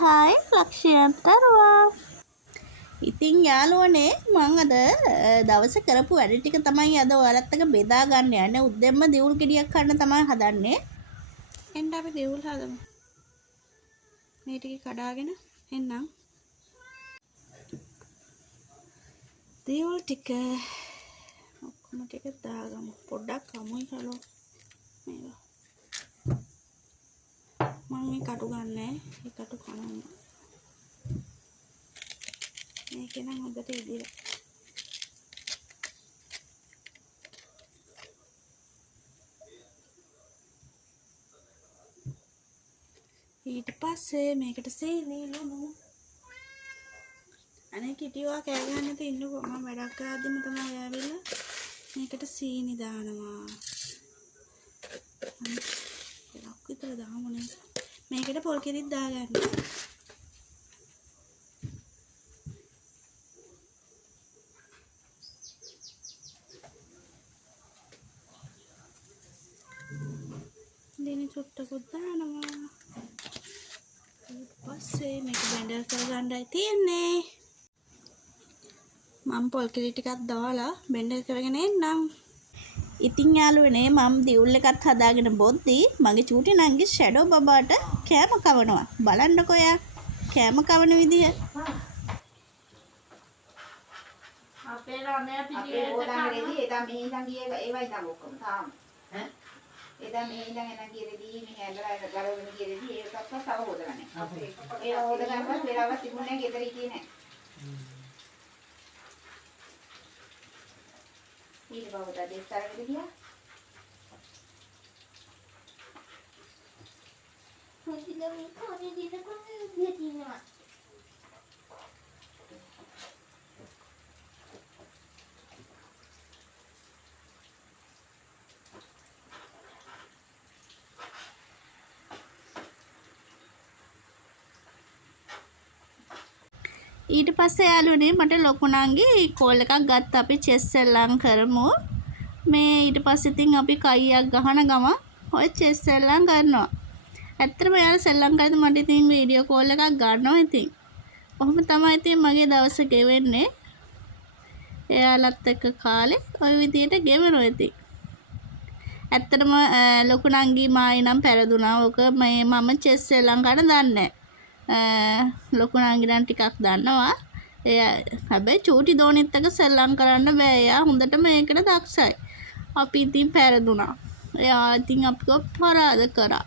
Hi ලක්ෂයන්තරුවා. ඉතින් යාළුවනේ මං අද දවසේ කරපු වැඩ ටික තමයි අද ඔයාලත් එක්ක බෙදා ගන්න යන්නේ. උදෙන්ම දියුල් ගෙඩියක් කන්න තමයි හදන්නේ. එන්න අපි දියුල් හදමු. මේ ටික කඩාගෙන එන්නම්. දියුල් ටික ඔක්කොම ටික දාගමු. පොඩ්ඩක් අමුයි කලෝ. මේවා. මම මේ කටු ගන්නෑ. මේ කටු කනවා. මේක නම් හොඳට ඉදිරිය. ඊට පස්සේ මේකට සීනි ලුණු අනේ කිටිවා කෑ ගන්න නැති ඉන්නකෝ මම වැඩක් කරද්දිම තමයි ආවෙලා මේකට සීනි දානවා ටිකක් විතර දාමුනේ මේකට පොල් කිරිත් දාගන්න දින චුට්ටකුත් දානවා පස්සේ මේක බෙන්ඩර් කරගන්නයි තියෙන්නේ මම පොල් කිරි ටිකක් දාලා බෙන්ඩර් කරගෙන එන්නම් ඉතින් යාළුවනේ මම දියුල් එකක් හදාගෙන බොද්දි මගේ චූටි නංගි ෂැඩෝ බබාට කෑම කවනවා බලන්නකෝ යා කෑම කවන විදිය අපේ ළමයා පිටියේ එදා මේ ඉඳන් ගියේ ඒවයි තමයි ඔක්කොම තාම ඈ එදා මේ ඉඳන් එන ගියේදී මේ ඇඳලා ගලවගෙන ගියේදී ඒකක්වත් තව හොදගන්නේ. ඒ හොදගන්නවත් වෙලාවක් තිබුණේ නැහැ ගෙදර හිටියේ නැහැ. ඊට බවදා දෙස්තරකට ගියා. හොඳින් මේ කොනේ දිනකොට ගිහිනවා. ඊට පස්සේ යාළුවනේ මට ලොකු නංගි කෝල් එකක් ගත්තා අපි චෙස් සෙල්ලම් කරමු මේ ඊට පස්සේ ඉතින් අපි කයියක් ගහන ගම ඔය චෙස් සෙල්ලම් කරනවා ඇත්තටම යාළුවා සෙල්ලම් කරද්දි මට ඉතින් වීඩියෝ කෝල් එකක් ගන්නවා ඉතින් කොහොම තමයි ඉතින් මගේ දවස ගෙවෙන්නේ එයාලත් එක්ක කාලේ ඔය විදියට ගෙවනවා ඉතින් ඇත්තටම ලොකු නංගි මායි නම් පෙරදුනා ඔක මේ මම චෙස් සෙල්ලම් කරන්න දන්නේ ලොකු නංගිනම් ටිකක් දන්නවා එයා හැබැයි චූටි දෝනිත් එක්ක සෙල්ලම් කරන්න බෑ එයා හොඳට මේකට දක්ෂයි අපි ඉතින් පෙරදුනා එයා ඉතින් අපිව පරාද කරා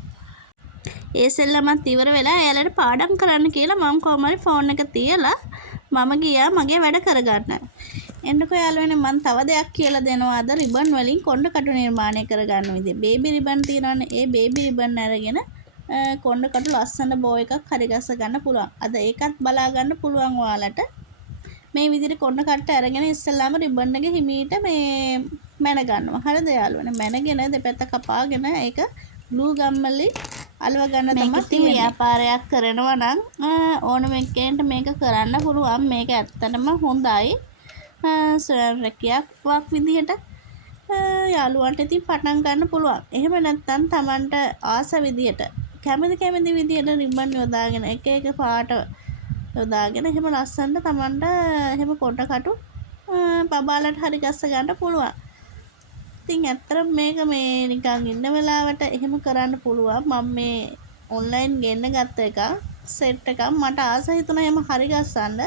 ඒ සෙල්ලමත් ඉවර වෙලා එයාලට පාඩම් කරන්න කියලා මම කොහොම හරි ෆෝන් එක තියලා මම ගියා මගේ වැඩ කරගන්න එන්නකෝ යාළුවනේ මම තව දෙයක් කියලා දෙනවා අද රිබන් වලින් කොණ්ඩ කටු නිර්මාණය කරගන්න විදිහ බේබි රිබන් තියෙනවානේ ඒ බේබි රිබන් අරගෙන කොණ්ඩ කටු ලස්සන බෝ එකක් හරි ගස්ස ගන්න පුළුවන්. අද ඒකත් බලා ගන්න පුළුවන් ඔයාලට. මේ විදිහට කොණ්ඩ කට්ට අරගෙන ඉස්සෙල්ලාම රිබන් එක හිමීට මේ මැන ගන්නවා. හරිද යාළුවනේ? මැනගෙන දෙපැත්ත කපාගෙන ඒක ග්ලූ ගම් වලින් අලව ගන්න තමයි තියෙන්නේ. ව්‍යාපාරයක් කරනවා නම් ඕනම එකෙන්ට මේක කරන්න පුළුවන්. මේක ඇත්තටම හොඳයි. ස්වයං රැකියාවක් විදිහට යාළුවන්ට ඉතින් පටන් ගන්න පුළුවන්. එහෙම නැත්නම් Tamanට ආස විදිහට කැමති විදිහට රිබන් යොදාගෙන එක එක පාට යොදාගෙන එහෙම ලස්සනට Tamanට එහෙම කොට කටු බබාලට හරි ගස්ස ගන්න පුළුවන්. ඉතින් ඇත්තටම මේක මේ නිකන් ඉන්න වෙලාවට එහෙම කරන්න පුළුවන්. මම මේ ඔන්ලයින් ගෙන්න ගත්ත එක සෙට් එකක් මට ආස හිතුණා එහෙම හරි ගස්සන්න.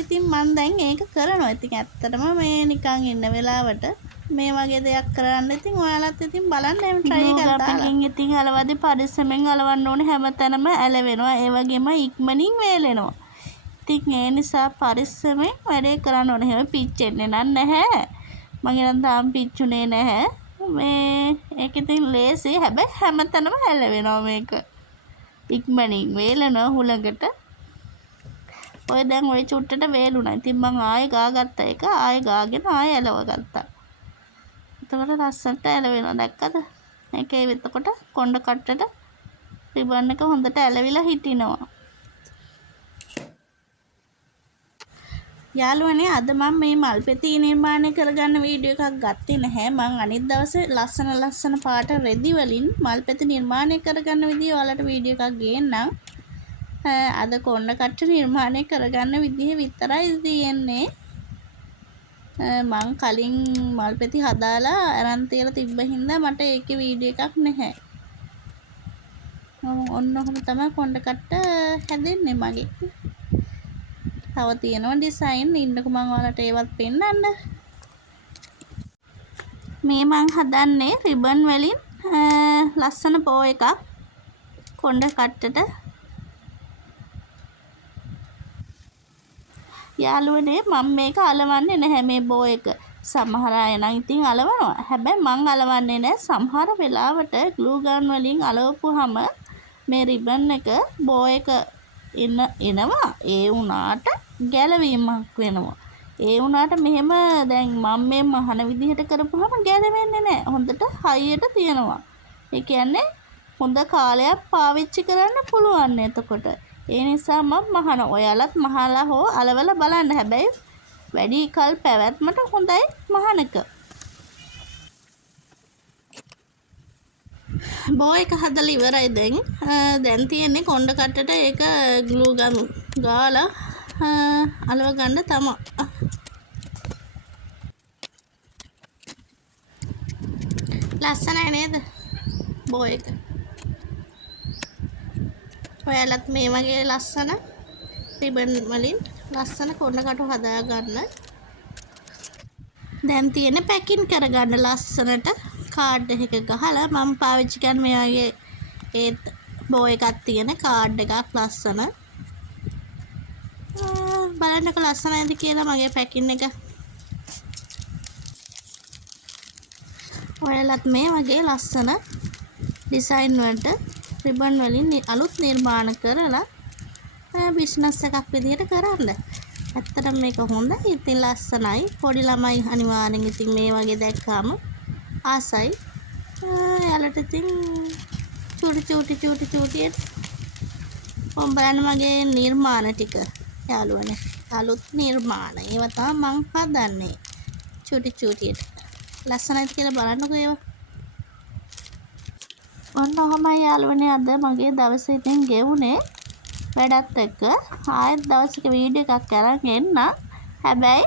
ඉතින් මම දැන් ඒක කරනවා. ඉතින් ඇත්තටම මේ නිකන් ඉන්න වෙලාවට මේ වගේ දෙයක් කරන්න ඉතින් ඔයාලත් ඉතින් බලන්න එහෙම try එකක් දාලා ඉතින් අලවදී පරිස්සමෙන් අලවන්න ඕනේ හැමතැනම ඇලවෙනවා ඒ වගේම ඉක්මනින් වේලෙනවා ඉතින් ඒ නිසා පරිස්සමෙන් වැඩේ කරන්න ඕනේ එහෙම පිච්චෙන්නේ නැහැ මගේ නම් තාම පිච්චුනේ නැහැ මේ ඒක ඉතින් ලේසි හැබැයි හැමතැනම ඇලවෙනවා මේක ඉක්මනින් වේලනවා හුලඟට ඔය දැන් ඔය චුට්ටට වේලුණා ඉතින් මං ආයෙ ගාගත්තා ඒක ආයෙ ගාගෙන ආයෙ ඇලව ගත්තා එතකොට ලස්සනට ඇලවෙනවා දැක්කද? මේකේ එතකොට කොණ්ඩ කට්ටට රිබන් එක හොඳට ඇලවිලා හිටිනවා. යාළුවනේ අද මම මේ මල්පෙති නිර්මාණය කරගන්න වීඩියෝ එකක් ගත්තේ නැහැ. මම අනිත් දවසේ ලස්සන පාට රෙදි වලින් මල්පෙති නිර්මාණය කරගන්න විදිය ඔයාලට වීඩියෝ එකක් ගේන්නම්. අද කොණ්ඩ කට්ට නිර්මාණය කරගන්න විදිහ විතරයි තියෙන්නේ. මං කලින් මල්පෙති හදාලා අරන් තියලා තිබ්බ හින්දා මට ඒකේ වීඩියෝ එකක් නැහැ. ඔන්න ඔහොම තමයි කොණ්ඩ කට්ට හැදෙන්නේ මගේ. තව තියෙනවා ඩිසයින්. ඉන්නකො මං ඔයාලට ඒවත් පෙන්නන්න. මේ මං හදන්නේ රිබන් වලින් ලස්සන බෝ එකක් කොණ්ඩ කට්ටට. යාළුවනේ මම මේක අලවන්නේ නැහැ මේ බෝ එක. සමහර අය නම් ඉතින් අලවනවා. හැබැයි මං අලවන්නේ නැහැ. සමහර වෙලාවට ග්ලූ ගන් වලින් අලවපුවාම මේ රිබන් එක බෝ එක එනවා. ඒ වුණාට ගැලවීමක් වෙනවා. ඒ වුණාට මෙහෙම දැන් මම මේ මහන විදිහට කරපුවාම ගැලවෙන්නේ නැහැ. හොඳට හයියට තියෙනවා. ඒ කියන්නේ හොඳ කාලයක් පාවිච්චි කරන්න පුළුවන් එතකොට. ඒ නිසා මම මහන. ඔයාලත් මහලා හෝ අලවලා බලන්න. හැබැයි වැඩි කල් පැවැත්මට හොඳයි මහනක. බෝ එක හදලා ඉවරයි දැන්. දැන් තියෙන්නේ කොණ්ඩ කට්ටට ඒක ග්ලූ ගම් ගාලා අලව ගන්න තමයි. ලස්සනයි නේද බෝ එක? ඔයාලත් මේ වගේ ලස්සන රිබන් වලින් ලස්සන කොණ්ඩ කටු හදා ගන්න. දැන් තියෙන්නේ පැකින් කරගන්න ලස්සනට කාඩ් එකක ගහලා. මම පාවිච්චි කරන මේ වගේ ඒත් බෝ එකක් තියෙන කාඩ් එකක් ලස්සන. බලන්නක ලස්සනයිද කියලා මගේ පැකින් එක. ඔයාලත් මේ වගේ ලස්සන ඩිසයින් වලට රිබන් වලින් අලුත් නිර්මාණ කරලා බිස්නස් එකක් විදිහට කරන්න. ඇත්තටම මේක හොඳයි. ඉතින් ලස්සනයි. පොඩි ළමයි අනිවාර්යෙන් ඉතින් මේ වගේ දැක්කාම ආසයි. යාළුවට ඉතින් චූටි බලන්න මගේ නිර්මාණ ටික යාළුවනේ. අලුත් නිර්මාණ. ඒවා තමයි මං හදන්නේ. චූටියට. ලස්සනයිද කියලා බලන්නකෝ ඒවා. ඔන්න ඔහමයි යාළුවනේ අද මගේ දවසේ ඉතින් ගෙවුනේ වැඩත් එක්ක. ආයෙත් දවසක වීඩියෝ එකක් අරන් එන්න. හැබැයි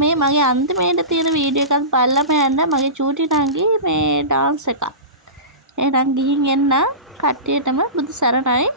මේ මගේ අන්තිමේට තියෙන වීඩියෝ එකක් බලලම යන්න මගේ චූටි නංගි මේ ඩාන්ස් එකක්. එහෙනම් ගිහින් එන්න. කට්ටියටම බුදු සරණයි.